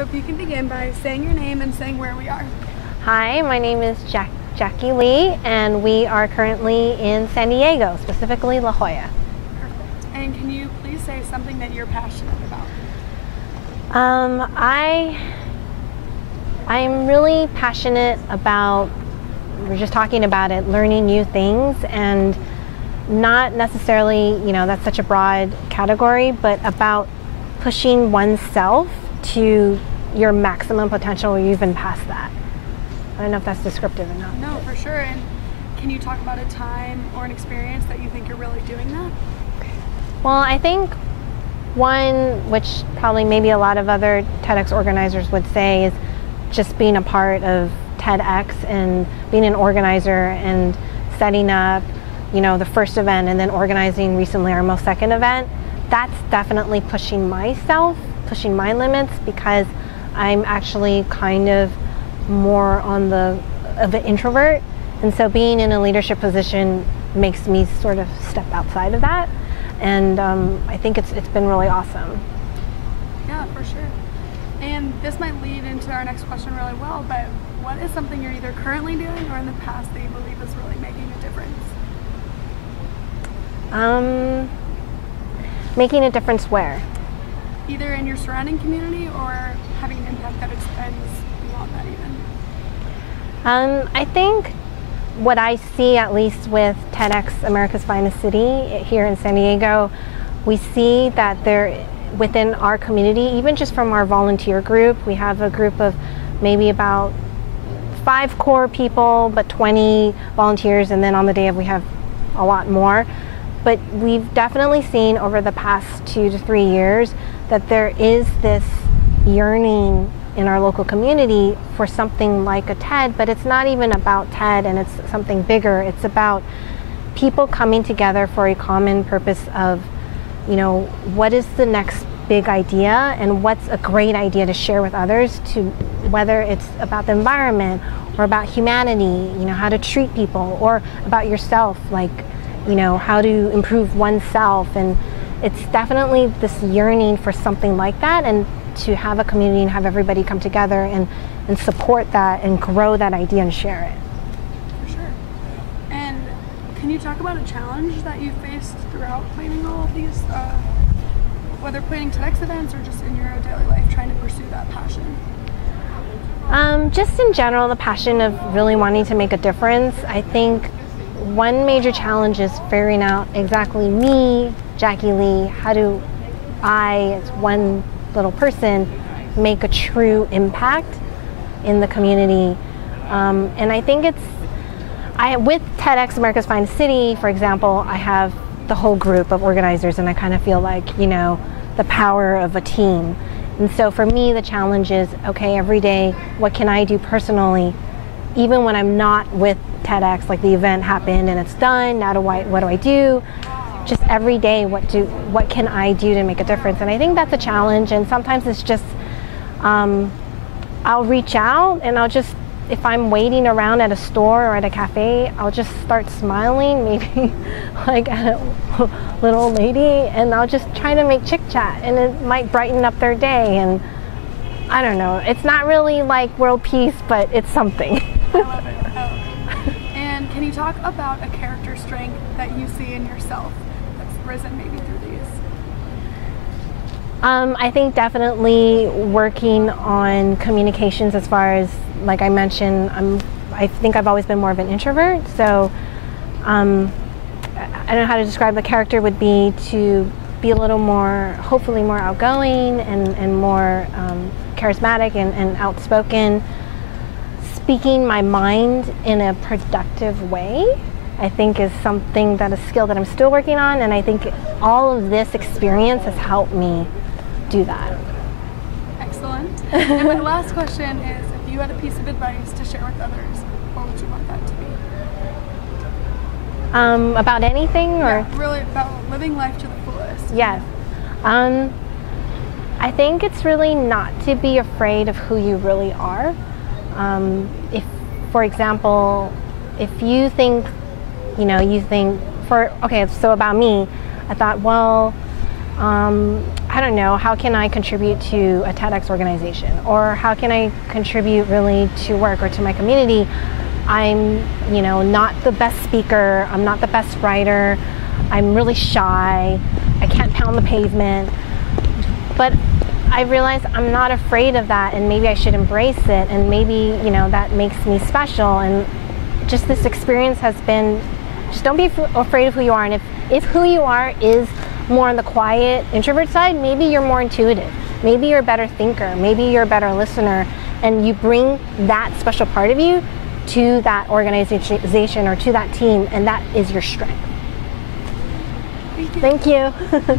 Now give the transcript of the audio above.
So if you can begin by saying your name and saying where we are. Hi, my name is Jackie Lee, and we are currently in San Diego, specifically La Jolla. Perfect. And can you please say something that you're passionate about? I'm really passionate about, we're just talking about it, learning new things, and not necessarily, that's such a broad category, but about pushing oneself to your maximum potential or even past that. I don't know if that's descriptive enough. No, for sure. And can you talk about a time or an experience that you think you're really doing that? Well, I think one, which probably maybe a lot of other TEDx organizers would say, is just being a part of TEDx and being an organizer and setting up, the first event and then organizing recently our most second event. That's definitely pushing myself, pushing my limits, because I'm actually kind of more of an introvert, and so being in a leadership position makes me sort of step outside of that, and I think it's been really awesome. Yeah, for sure. And this might lead into our next question really well, but what is something you're either currently doing or in the past that you believe is really making a difference? Making a difference where? Either in your surrounding community or having an impact that extends beyond that even. I think what I see, at least with TEDx America's Finest City here in San Diego, we see that there, within our community, even just from our volunteer group, we have a group of maybe about 5 core people, but 20 volunteers, and then on the day of we have a lot more. But we've definitely seen over the past 2 to 3 years that there is this yearning in our local community for something like a TED, but it's not even about TED and it's something bigger. It's about people coming together for a common purpose of, what is the next big idea and what's a great idea to share with others, to whether it's about the environment or about humanity, how to treat people, or about yourself, like, how to improve oneself. And it's definitely this yearning for something like that, and to have a community and have everybody come together and support that and grow that idea and share it. For sure. And can you talk about a challenge that you faced throughout planning all of these, whether planning TEDx events or just in your daily life, trying to pursue that passion? Just in general, the passion of really wanting to make a difference. I think one major challenge is figuring out exactly me, Jackie Lee, how do I, as one little person, make a true impact in the community. And I think with TEDx America's Finest City, for example, I have the whole group of organizers, and I kind of feel like, the power of a team. And so for me, the challenge is, okay, every day, what can I do personally, even when I'm not with TEDx, like the event happened and it's done, now what do I do? Just every day, what can I do to make a difference? And I think that's a challenge, and sometimes it's just, I'll reach out and I'll just, if I'm waiting around at a store or at a cafe, I'll just start smiling, maybe like at a little old lady, and I'll just try to make chit chat, and it might brighten up their day. And I don't know, it's not really like world peace, but it's something. I love it. And can you talk about a character strength that you see in yourself that's risen maybe through these? I think definitely working on communications, as far as, like I mentioned, I think I've always been more of an introvert, so I don't know how to describe the character. Would be to be a little more, hopefully more outgoing and more charismatic and outspoken. Speaking my mind in a productive way, I think, is something that, a skill that I'm still working on, and I think all of this experience has helped me do that. Excellent. And my last question is, if you had a piece of advice to share with others, what would you want that to be? About anything, or? Yeah, really about living life to the fullest. Yes. I think it's really not to be afraid of who you really are. If, for example, if you think, so about me, I thought, well, I I don't know, how can I contribute to a TEDx organization, or how can I contribute really to work or to my community? I'm, you know, not the best speaker, I'm not the best writer, I'm really shy, I can't pound the pavement, but I realized I'm not afraid of that, and maybe I should embrace it, and maybe, you know, that makes me special. And just this experience has been, just don't be afraid of who you are, and if who you are is more on the quiet introvert side, maybe you're more intuitive, maybe you're a better thinker, maybe you're a better listener, and you bring that special part of you to that organization or to that team, and that is your strength. Thank you. Thank you.